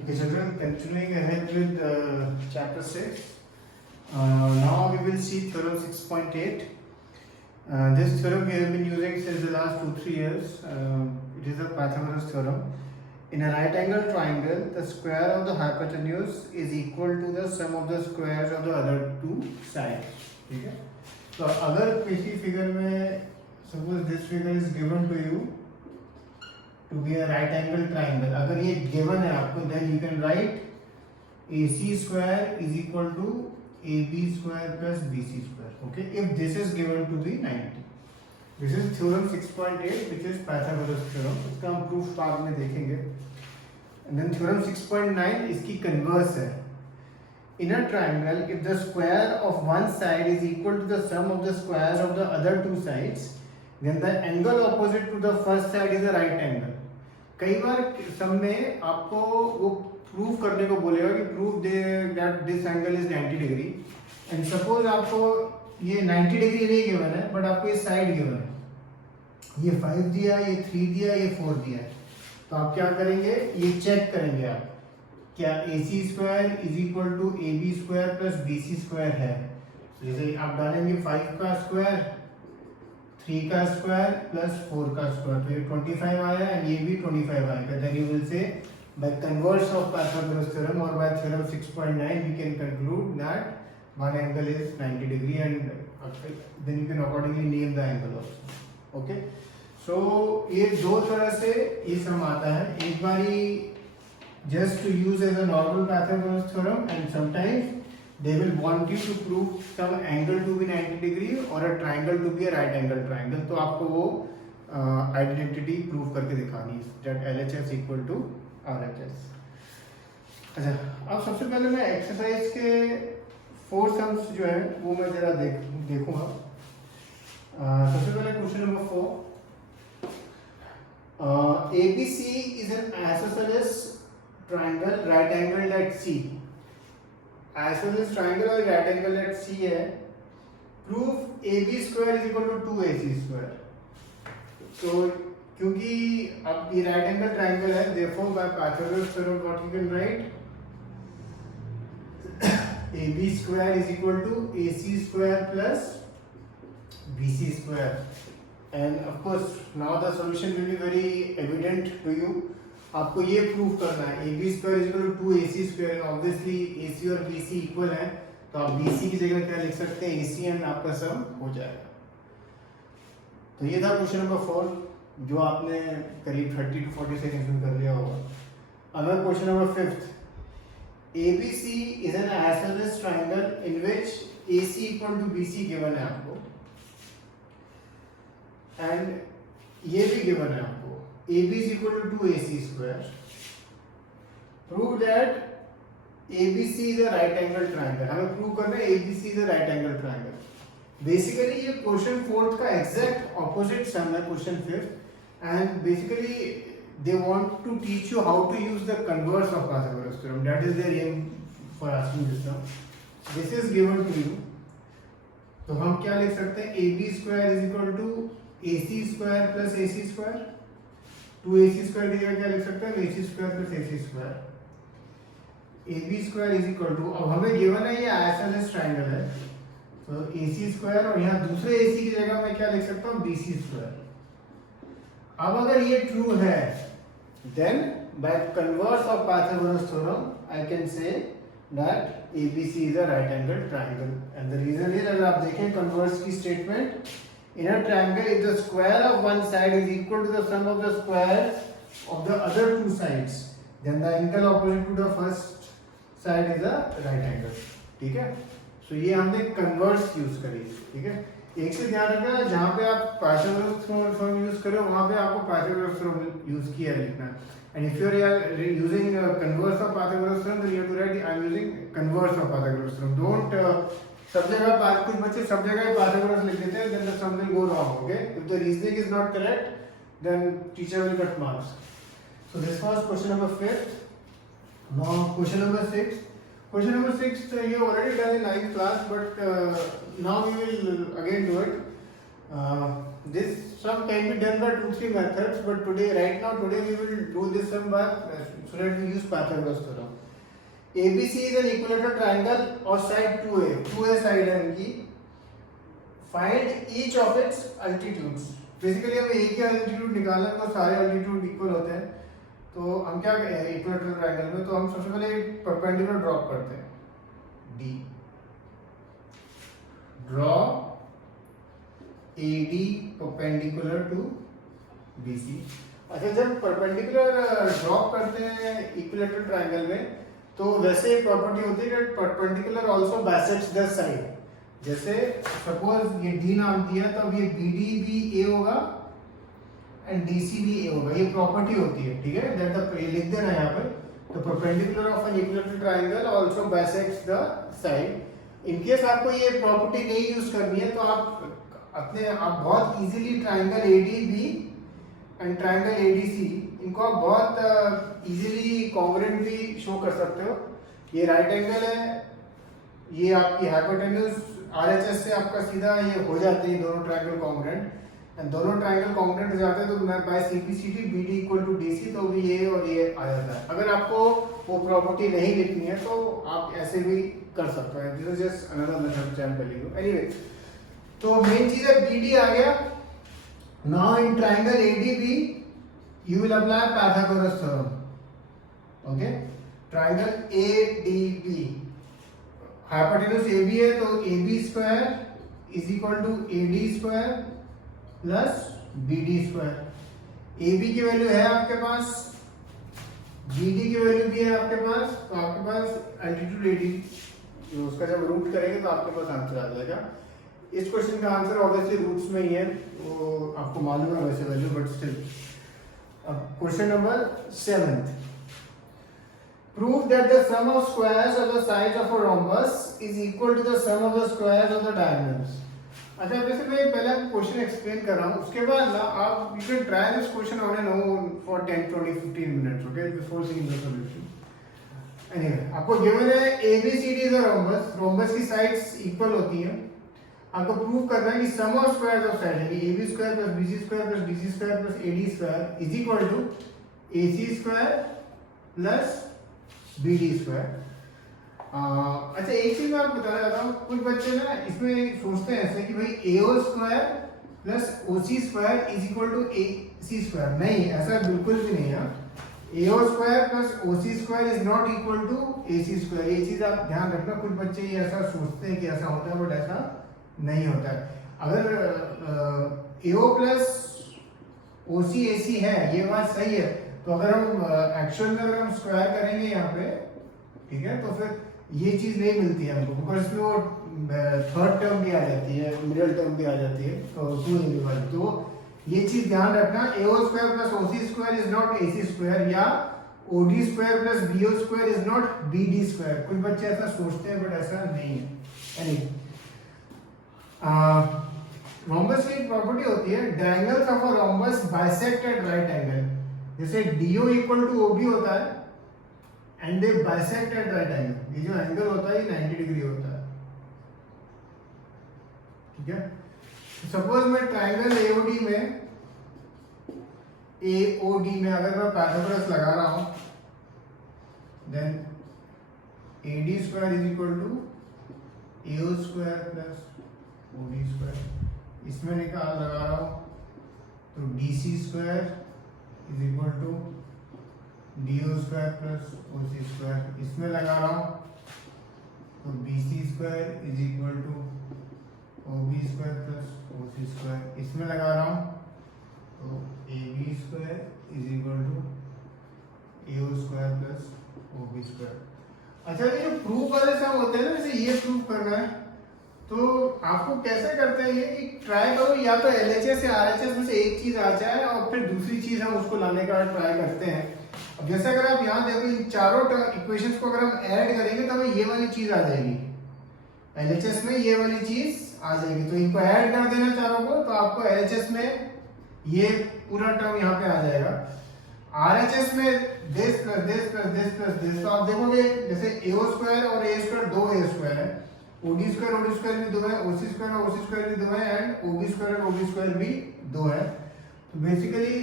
Okay, children, continuing ahead with chapter 6. Now we will see theorem 6.8. This theorem we have been using since the last 2-3 years. It is a Pythagoras theorem. In a right angle triangle, the square of the hypotenuse is equal to the sum of the squares of the other two sides. ठीक है? तो अगर किसी figure में suppose this figure is given to you to be a right angle triangle, अगर ये given है आपको, then you can write AC square is equal to AB square plus BC square. Okay, if this is given to be 90. This is theorem 6.8 which is Pythagoras theorem. इसका हम proof बाद में देखेंगे. And then theorem 6.9 इसकी converse है. In a triangle, if the square of one side is equal to the sum of the squares of the other two sides, then the angle opposite to the first side is a right angle. कई बार सम में आपको वो prove करने को बोलेगा कि prove that this angle is 90 degree and suppose आपको ये 90 डिग्री नहीं गिवन है बट आपको ये साइड गिवन है, ये 5 दिया, ये 3 दिया, ये 4 दिया है, तो आप क्या करेंगे, ये चेक करेंगे आप क्या AC square is equal to AB square plus BC square है. जैसे आप डालेंगे 5 का स्क्वायर, 3 का स्क्वायर प्लस 4 का स्क्वायर, तो ये 25 आया एंड ये भी 25 आएगा. Then you will say by converse of Pythagoras theorem or by theorem 6.9 we can conclude that one angle is 90 degree and then you can accordingly name the angle also. Okay, so ये दो तरह से ये सम आता है. एक बारी just to use as a normal Pythagoras theorem and sometimes they will want you to prove some angle to be 90 degree or a triangle to be a right angle triangle. तो आपको वो आइडेंटिटी प्रूव करके दिखानी है that LHS equal to RHS. अच्छा, अब सबसे पहले मैं एक्सरसाइज के 4 सम्स जो है वो मैं जरा देखूंगा. सबसे पहले question number 4. ABC is an isosceles triangle right angled at C. Isosceles triangle और right angle at C है. Prove AB square is equal to 2AC square. तो क्योंकि अब ये राइट एंगल ट्रायंगल है, therefore by Pythagoras theorem what you can write, AB square is equal to AC square plus BC square. And of course now the solution will be very evident to you. आपको ये prove करना है AB square is equal to 2AC square. Obviously AC और BC equal है, तो आप BC की जगह क्या लिख सकते हैं, AC एंड आपका सम हो जाएगा. तो ये था क्वेश्चन नंबर 4 जो आपने करीब 30 to 40 सेकंड में कर लिया होगा. अगर question number 5, ABC is an isosceles triangle in which AC equal to BC given है आपको and ये भी given है आपको, AB is equal to 2AC square. Prove that ABC is a right angle triangle. हमें प्रूव करना है ABC is a right angle triangle. Basically ये क्वेश्चन 4 का एग्जैक्ट ऑपोजिट सम है question 5th. And basically they want to teach you how to use the converse of Pythagoras theorem. That is their aim for asking this sum. This is given to you. तो हम क्या लिख सकते हैं, AB square is equal to AC square plus AC square. 2AC square की जगह क्या लिख सकते हैं, AC square plus AC square. AB square is equal to, अब हमें given है ये isosceles triangle है, तो AC square और यहाँ दूसरे AC की जगह मैं क्या लिख सकता हूँ, BC square. अब अगर ये ट्रू है, then by converse of Pythagoras theorem I can say that ABC is a right angle triangle. And the reason is, अगर आप देखें converse की statement, in a triangle if the square of one side is equal to the sum of the squares of the other two sides, then the angle opposite to the first side is a right angle. ठीक है, so ये हमने converse use करी. ठीक है, एक से ध्यान रखना, जहाँ पे आप पाइथागोरस थ्योरम यूज करो वहाँ पे आपको पाइथागोरस थ्योरम यूज किया है लिखना. And if you are using converse of Pythagoras theorem then you have to write I am using converse of Pythagoras theorem. Don't सब जगह कुछ बच्चे सब जगह पाइथागोरस लिख देते हैं, then the sum will go wrong. Okay, if the reasoning is not correct then teacher will cut marks. So this was question number 5. Now question number 6. Question number 6, you have already done in 9th class, but now we will again do it. this sum can be done by 2-3 methods, but right now we will do this sum by so that we use Pythagoras theorem. ABC is an equilateral triangle और side 2a side है इनकी. Find each of its altitudes. Basically हमें एक ही altitude निकालना है तो सारे altitude equal होते हैं. तो हम क्या इक्विलेटरल ट्रायंगल में तो हम सबसे पहले परपेंडिकुलर ड्रॉप करते हैं. D. Draw AD perpendicular to BC. अच्छा, जब परपेंडिकुलर ड्रॉप करते हैं इक्विलेटरल ट्रायंगल में तो वैसे एक प्रॉपर्टी होती है कि perpendicular also bisects the side. जैसे सपोज ये D नाम दिया तो अब ये BD भी A होगा एंड DC भी A होगा. ये प्रॉपर्टी होती है, ठीक है. दैट ये लिख देना यहाँ पर. तो perpendicular of an equilateral triangle also bisects the side. In case आपको ये प्रॉपर्टी नहीं यूज करनी है तो आप बहुत easily triangle ADB and triangle ADC इनको आप बहुत इजीली कॉन्ग्रुएंट भी शो कर सकते हो. ये राइट एंगल है, ये आपकी हाइपोटेन्यूज RHS से आपका सीधा ये हो जाते हैं दोनों ट्रायंगल कॉन्ग्रुएंट. एंड दोनों ट्रायंगल कॉन्ग्रुएंट हो जाते हैं तो मैं by CPCT BD equal to DC तो भी ये और ये आ जाता है. अगर आपको वो प्रॉपर्टी नहीं लिखनी है तो आप ऐसे भी कर सकते हैं. This is just another method which I am telling you. Anyway, तो मेन चीज है BD आ गया. Now in triangle ADB you will apply Pythagoras theorem. Okay, triangle ADB hypotenuse AB है तो AB square is equal to AD square plus BD square. AB की value है आपके पास, BD की वैल्यू भी है आपके पास, तो आपके पास एल्टीट्यूड AD उसका जब रूट करेंगे तो आपके पास आंसर आ जाएगा. इस क्वेश्चन का आंसर ऑब्वियसली रूट्स में ही है, वो आपको मालूम है वैसे वैल्यू, बट स्टिल. अब question number 7th. Prove that the sum of squares of the sides of a rhombus is equal to the sum of the squares of the diagonals. अच्छा, वैसे मैं पहले क्वेश्चन एक्सप्लेन कर रहा हूँ, उसके बाद ना आप you can try this question on and on for 10-20-15 minutes, okay, before seeing the solution. Anyway, आपको गिवन है ABCD is a rhombus. Rhombus की साइड्स इक्वल होती हैं. आपको प्रूव करना है कि sum of squares of side यानी AB square plus BC square plus DC square plus AD square is equal to AC square plus BD square. अच्छा, एक चीज मैं आपको बताना चाहता हूँ. कुछ बच्चे ना इसमें सोचते हैं ऐसे कि भाई AO square plus OC square is equal to AC square. नहीं, ऐसा बिल्कुल भी नहीं है. AO square plus OC square is not equal to AC square. ये चीज आप ध्यान रखना. कुछ बच्चे ये ऐसा सोचते हैं कि ऐसा होता है, बट ऐसा नहीं होता है. अगर AO प्लस OC AC है, ये बात सही है, तो अगर हम एक्चुअल में अगर हम स्क्वायर करेंगे यहाँ पे, ठीक है, तो फिर ये चीज नहीं मिलती है हमको, बिकॉज इसमें वो थर्ड टर्म भी आ जाती है, मिडिल टर्म भी आ जाती है, तो 2 वाली. तो ये चीज ध्यान रखना. AO square plus OC square is not AC square या OD square plus BO square is not BD square. कुछ बच्चे ऐसा सोचते हैं, बट ऐसा नहीं है. एनीवे, रोम्बस की एक प्रॉपर्टी होती है, diagonals of a rhombus bisect at right angle. जैसे DO इक्वल टू OB होता है and they bisect at right angle. ये जो एंगल होता है ये 90 डिग्री होता है, ठीक है. सपोज मैं ट्रायंगल AOD में अगर मैं पाइथागोरस लगा रहा हूं, then AD square is equal to AO square plus OD square. इसमें निकाल लगा रहा हूं तो DC square is equal to DO square plus OC square. इसमें लगा रहा हूं तो BC square is equal to OB square plus OC square. इसमें लगा रहा हूं तो AB square is equal to AO square plus OB square. अच्छा, ये जो प्रूफ वाले सब होते हैं ना, जैसे ये प्रूफ करना है तो आपको कैसे करते हैं ये कि ट्राई करो या तो LHS या RHS में से एक चीज आ जाए और फिर दूसरी चीज हम उसको लाने का ट्राई करते हैं. अब जैसे अगर आप यहाँ देखो, इन चारों इक्वेशंस को अगर हम ऐड करेंगे तो हमें ये वाली चीज आ जाएगी. LHS में ये वाली चीज आ जाएगी, तो इनको ऐड कर देना चारों को, तो आपको LHS में ये पूरा टर्म यहाँ पे आ जाएगा. RHS में this plus this plus this plus this. तो आप देखोगे जैसे AO स्क्वायर और A स्क्वायर 2A स्क्वायर है, OD स्क्वायर भी 2 है, OC स्क्वायर और OC स्क्वायर भी 2 है, एंड OB स्क्वायर और OB स्क्वायर भी 2 है, तो बेसिकली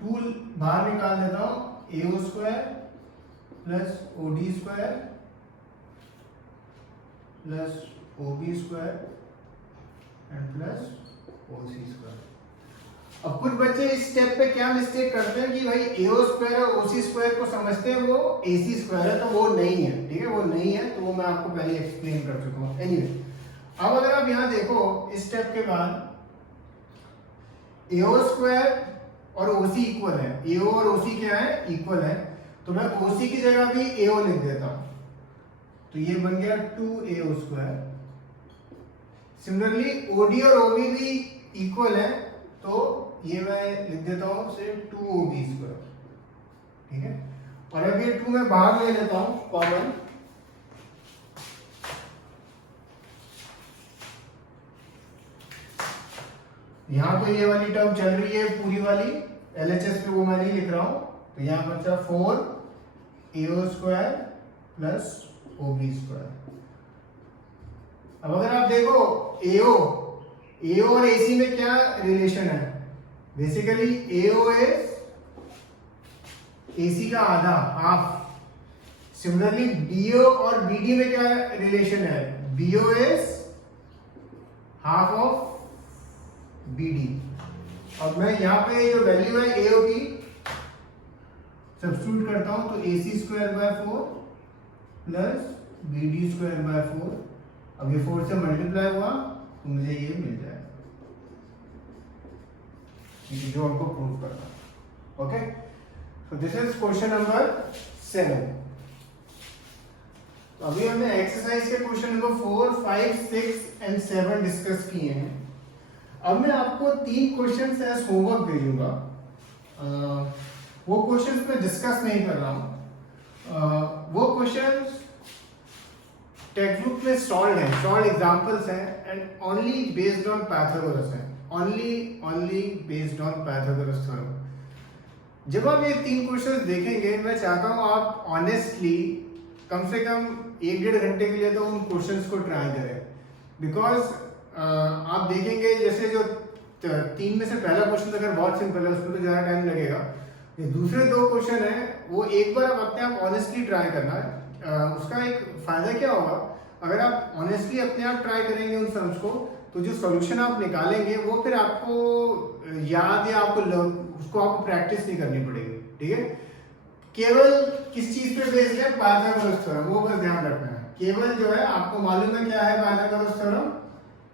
टूल बाहर निकाल देता हूँ, AO square plus OD square plus OB square and plus OC square. अब कुछ बच्चे इस स्टेप पे क्या मिस्टेक करते हैं कि भाई AO स्क्वायर और OC स्क्वायर को समझते हैं वो AC स्क्वायर है, तो वो नहीं है, ठीक है, वो नहीं है, तो वो मैं आपको पहले एक्सप्लेन कर चुका हूँ। एनीवे, अब अगर आप यहाँ देखो इस स्टेप के बाद AO स्क्वायर और OC इक्वल है, AO और OC क्या है, इक्वल है, तो मैं OC की जगह भी AO लिख देता हूँ, तो ये बन गया 2AO स्क्वायर। सिमिलरली OD और OB भी इक्वल है, तो ये मैं लिख देता हूँ से 2OB स्क्वायर, ठीक है। और अब ये 2 मैं बाहर ले लेता हूँ कॉमन, यहाँ तो ये वाली टर्म चल रही है पूरी वाली, LHS पे वो मैं नहीं लिख रहा हूँ, तो यहाँ बचा 4AO square plus OB square. अब अगर आप देखो AO और AC में क्या रिलेशन है, बेसिकली AO इज AC का आधा, हाफ। सिमिलरली BO और BD में क्या रिलेशन है, BO is half of BD। अब मैं यहाँ पे जो वैल्यू है AO की सब्स्टिट्यूट करता हूं, तो AC square by 4 plus BD square by 4, अब ये 4 से मल्टीप्लाई हुआ तो मुझे ये मिल जाएगा, जो हमको प्रूव करना है। Okay, so this is question number 7। तो अभी हमने एक्सरसाइज के क्वेश्चन नंबर 4, 5, 6 एंड 7 डिस्कस किए हैं। अब मैं आपको 3 क्वेश्चन एज होमवर्क भेजूंगा। वो क्वेश्चंस मैं डिस्कस नहीं कर रहा हूँ, वो क्वेश्चंस टेक्स्ट बुक में सॉल्व हैं, सॉल्व एग्जांपल्स हैं and only based on Pythagoras हैं, only based on Pythagoras theorem. जब आप ये 3 क्वेश्चंस देखेंगे, मैं चाहता हूँ आप ऑनेस्टली कम से कम 1-1.5 घंटे के लिए तो उन क्वेश्चंस को ट्राई करें, बिकॉज आप देखेंगे जैसे जो 3 में से पहला क्वेश्चन अगर बहुत सिंपल है उसमें तो ज़्यादा टाइम लगेगा, ये दूसरे 2 क्वेश्चन है वो एक बार आप अपने आप ऑनेस्टली ट्राई करना है। उसका एक फायदा क्या होगा, अगर आप ऑनेस्टली अपने आप ट्राई करेंगे उन सम्स को, तो जो सॉल्यूशन आप निकालेंगे वो फिर आपको याद या उसको आपको प्रैक्टिस नहीं करनी पड़ेगी, ठीक है। केवल किस चीज पे बेस्ड है, पाइथागोरस थ्योरम, वो बस ध्यान रखना है। केवल जो है आपको मालूम है क्या है पाइथागोरस थ्योरम,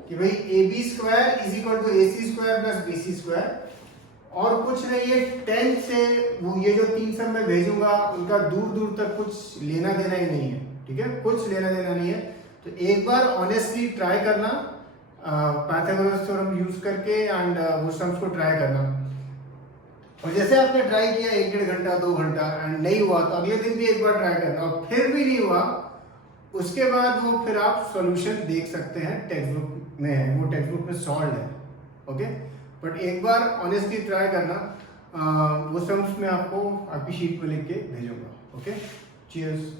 कि भाई AB square is equal to AC square plus BC square, और कुछ नहीं है 10 से वो ये जो 3 सब मैं भेजूंगा उनका दूर दूर तक कुछ लेना देना ही नहीं है, ठीक है, कुछ लेना देना नहीं है। तो एक बार ऑनेस्टली ट्राई करना पाइथागोरस थ्योरम यूज करके एंड वो सम्स को ट्राई करना, और जैसे आपने ट्राई किया 1-1.5 घंटा 2 घंटा एंड नहीं हुआ तो अगले दिन भी एक बार ट्राई करना, और फिर भी नहीं हुआ उसके बाद वो फिर आप सॉल्यूशन देख सकते हैं, टेक्स्ट बुक में है, वो टेक्स्ट बुक में सॉल्व है। ओके, बट एक बार ऑनेस्टली ट्राई करना, वो सम्स मैं आपको आपकी शीट पे लिख के भेजूंगा। Okay, cheers.